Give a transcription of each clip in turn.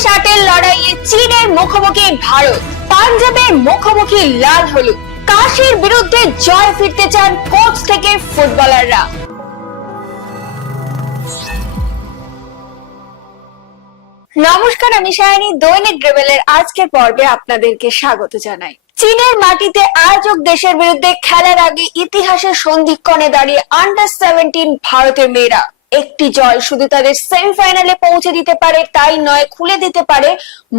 শেষ 8-এর লড়াইয়ে চীনের মুখোমুখি ভারত, পাঞ্জাবের মুখোমুখি লাল হলুদ। কাশীর বিরুদ্ধে জয় ফিরতে চান কোচ থেকে ফুটবলাররা। নমস্কার, আমি শায়নী। দৈনিক ড্রিবেলের আজকের পর্বে আপনাদেরকে স্বাগত জানাই। চীনের মাটিতে আয়োজক দেশের বিরুদ্ধে খেলার আগে ইতিহাসের সন্ধিক্ষণে দাঁড়িয়ে আন্ডার-17 ভারতের মেয়েরা একটি জয় শুধু তাদের সেমিফাইনালে পৌঁছে দিতে পারে তাই নয়, খুলে দিতে পারে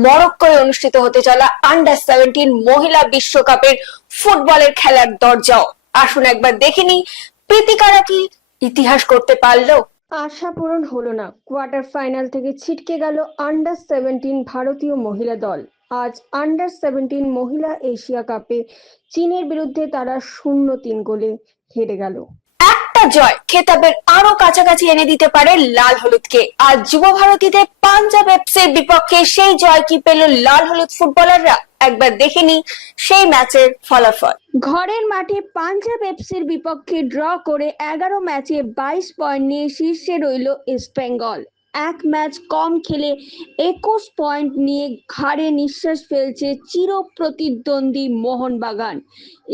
মরক্কোয় অনুষ্ঠিত হতে চলা আন্ডার-17 মহিলা বিশ্বকাপের ফুটবলের খেলার দরজাও। আসুন একবার দেখে নিই প্রীতিকারা কি ইতিহাস করতে পারলো। আশা পূরণ হলো না, কোয়ার্টার ফাইনাল থেকে ছিটকে গেল আন্ডার-17 ভারতীয় মহিলা দল। আজ আন্ডার-17 মহিলা এশিয়া কাপে চীনের বিরুদ্ধে তারা 0-3 গোলে হেরে গেল। একটা জয় খেতাবের আরো কাছাকাছি এনে দিতে পারে লাল হলুদকে। আজ যুব ভারতীদের পাঞ্জাব এফসির বিপক্ষে সেই জয় কি পেল লাল হলুদ ফুটবলাররা, একবার দেখে নি সেই ম্যাচের ফলাফল। ঘরের মাঠে পাঞ্জাব এফসির বিপক্ষে ড্র করে 11 ম্যাচে 22 পয়েন্ট নিয়ে শীর্ষে রইল ইস্ট বেঙ্গল। এক ম্যাচ কম খেলে 21 পয়েন্ট নিয়ে ঘাড়ে নিঃশ্বাস ফেলছে চির প্রতিদ্বন্দ্বী মোহনবাগান।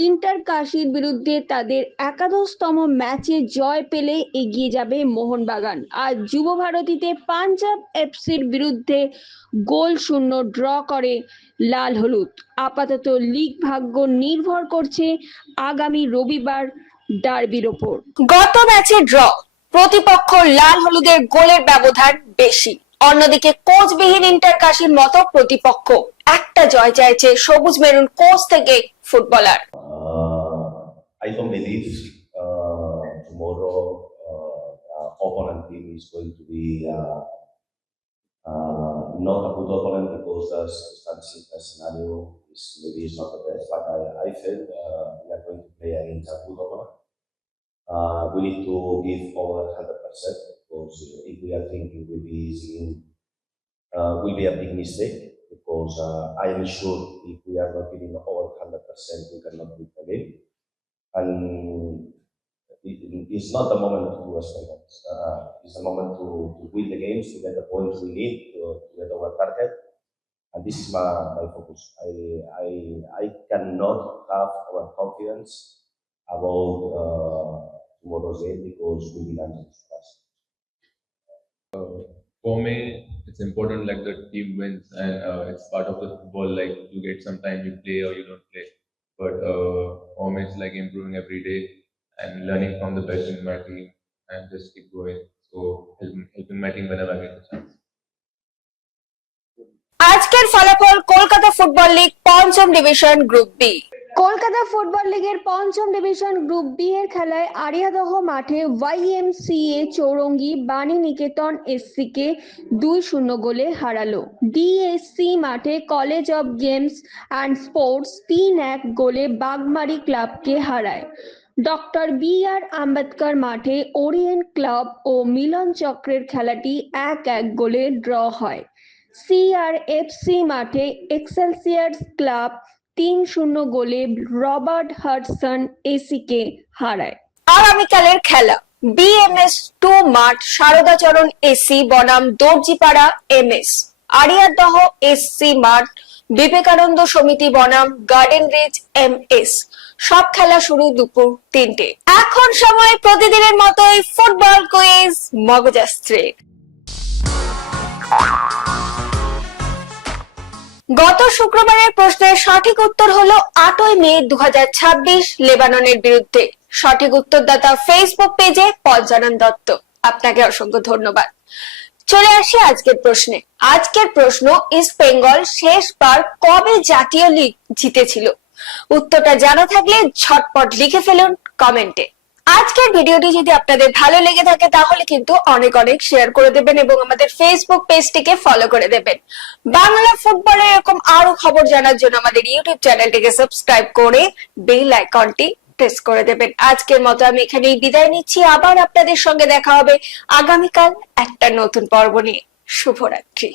ইন্টার কাশীর বিরুদ্ধে তাদের একাদশতম ম্যাচে জয় পেলে এগিয়ে যাবে মোহনবাগান। আজ যুব ভারতীতে পাঞ্জাব এফসির বিরুদ্ধে গোল শূন্য ড্র করে লাল হলুদ। আপাতত লিগ ভাগ্য নির্ভর করছে আগামী রবিবার ডার্বির ওপর। গত ম্যাচে ড্র, প্রতিপক্ষ লাল হলুদের গোলের ব্যবধান বেশি। অন্যদিকে কোচবিহীন ইন্টার কাশীর মতো প্রতিপক্ষ একটা জয় চাইছে সবুজ মেরুন কোচ থেকে footballer. I don't believe tomorrow opponent team is going to be not a good opponent because the scenario is maybe is not the best. But I feel we are going to play against a good opponent. We need to give our 100% because if we are thinking will be a big mistake because I am sure if we are not giving our 100% we cannot win the game. And it's not the moment to experiment. It's the moment to win the games, to get the points we need to get our target. And this is my focus. I cannot have our confidence about tomorrow's game because we will dangerous for us. For me, it's important like the team wins and it's part of the football. Like you get some time you play or you don't play. But for me, it's like improving every day and learning from the best in my team and just keep going. So helping my team whenever I get the chance. আজকের ফলাফল Kolkata football league পঞ্চম division group B. Kolkata football লিগের পঞ্চম division group B এর খেলায় আরিয়াদহ মাঠে YMCA Chowringhee বাণী নিকেতন SC কে 2-0 গোলে হারালো। ডিএসসি মাঠে college of games and sports 3-1 গোলে বাগমারি ক্লাবকে হারায়। ডক্টর BR আম্বেদকর মাঠে ওরিয়েন্ট ক্লাব ও মিলন চক্রের খেলাটি 1-1 গোলে ড্র হয়। CRFC মাঠে এক্সেলসিয়ার্স ক্লাব 3-0 গোলে রবার্ট হাডসন এসি কে হারায়। আগামীকালের খেলা BMS 2 মাঠ শারদাচরণ এসি বনাম দর্জিপাড়া MS, আরিয়াদহ এসসি মাঠ বিবেকানন্দ সমিতি বনাম গার্ডেন রিচ MS। সব খেলা শুরু দুপুর 3টে। এখন সময় প্রতিদিনের মতোই ফুটবল কুইজ মগজাস্ত্রে। গত শুক্রবারের প্রশ্নের সঠিক উত্তর হলো 8ই মে 2026 লেবাননের বিরুদ্ধে। সঠিক উত্তরদাতা ফেসবুক পেজে পঞ্চানন দত্ত, আপনাকে অসংখ্য ধন্যবাদ। চলে আসি আজকের প্রশ্নে। আজকের প্রশ্ন, ইস্ট বেঙ্গল শেষবার কবে জাতীয় লিগ জিতেছিল? উত্তরটা জানা থাকলে ঝটপট লিখে ফেলুন কমেন্টে। আজকের ভিডিওটি যদি আপনাদের ভালো লেগে থাকে তাহলে কিন্তু অনেক অনেক শেয়ার করে দেবেন এবং আমাদের ফেসবুক পেজটিকে ফলো করে দেবেন। বাংলা ফুটবলের এরকম আরো খবর জানার জন্য আমাদের ইউটিউব চ্যানেলটিকে সাবস্ক্রাইব করে বেল আইকনটি প্রেস করে দেবেন। আজকের মতো আমি এখানেই বিদায় নিচ্ছি। আবার আপনাদের সঙ্গে দেখা হবে আগামীকাল একটা নতুন পর্ব নিয়ে। শুভরাত্রি।